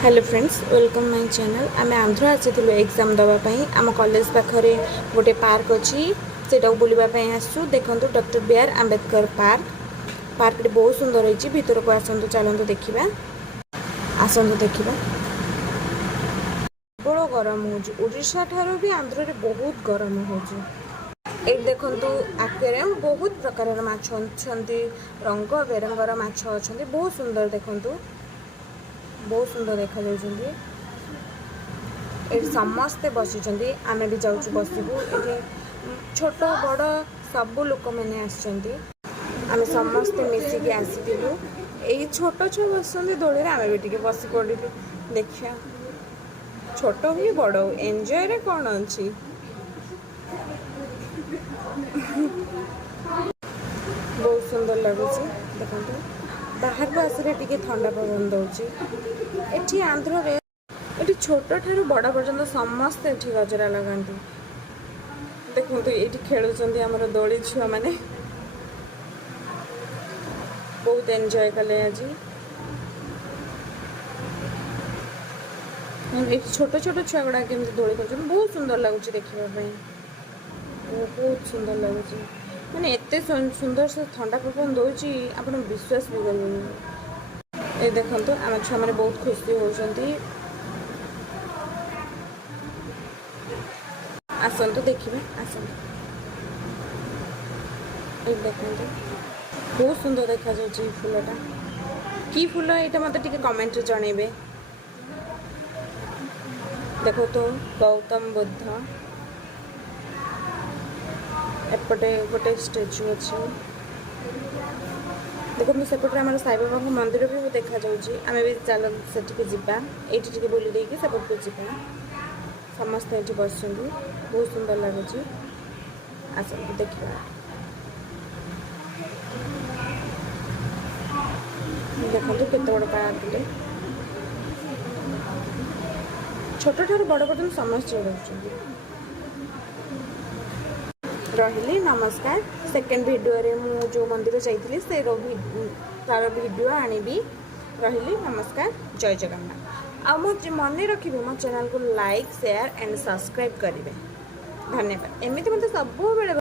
hello friends welcome my channel आम आंध्र आसी exam दवाई आम कॉलेज पाखे गोटे पार्क अच्छी से बुलवाई आसू देखो doctor B R Ambedkar park बहुत सुंदर होती भीतर को आसतु चलतु देखा आसतु देखा प्रबल गरम होशा ठार भी आंध्र में बहुत गरम हो देखु आक्वेरियम बहुत प्रकार माछ रंग बेरंगर माछ अच्छा बहुत सुंदर देखु बहुत सुंदर देखा समस्ते बसी आम भी जाऊँ बसबू ये छोट बड़ सबू लोक मैंने आम समस्ते मिसिकी आसलु यही छोट छुआ बस दोली आम भी बस पड़ू देखिया छोट हो बड़ हो एंजॉय रे कौन अच्छी बहुत सुंदर लगुच देखो बाहर को आसरे टी ठंडा पवन दौर ये आंध्र ये छोट ठार बड़ पर्यटन समस्ते ये गजरा लगाती देखो ये खेलुंट आमर दोली छुआ मैंने बहुत एंजॉय कले आज छोट छोट छुआ गुड़ा केमती दोली कर बहुत सुंदर लगुच देखापी बहुत सुंदर लगुच मैंने एत सुंदर से ठंडा पवन दूसरी आप विश्वास भी करेंगे ये देखो आम छुआ मैंने बहुत खुशी होती आसतु देखिए आसतु ये देखो बहुत सुंदर देखा फूलटा कि फूल यहाँ मत कमेंट जनइबे देखो तो गौतम बुद्ध एपटे गोटे स्टेचू अच्छे देखो मुझे सेपटे आम साई बाबा मंदिर भी देखा आम भी चल से जावा ये बुले देकी सेपट को जा समस्ते ये बस बहुत सुंदर लगुच आस देखा देखो केते बड़ पार्क छोट ठार बड़ पर्यटन समस्ते रही नमस्कार सेकेंड वीडियो रे मु जो मंदिर जाइए से तार वीडियो आनी रही नमस्कार जय जगन्नाथ आ मन रखिए मो चैनल को लाइक शेयर एंड सब्सक्राइब करेंगे धन्यवाद एमती मतलब सब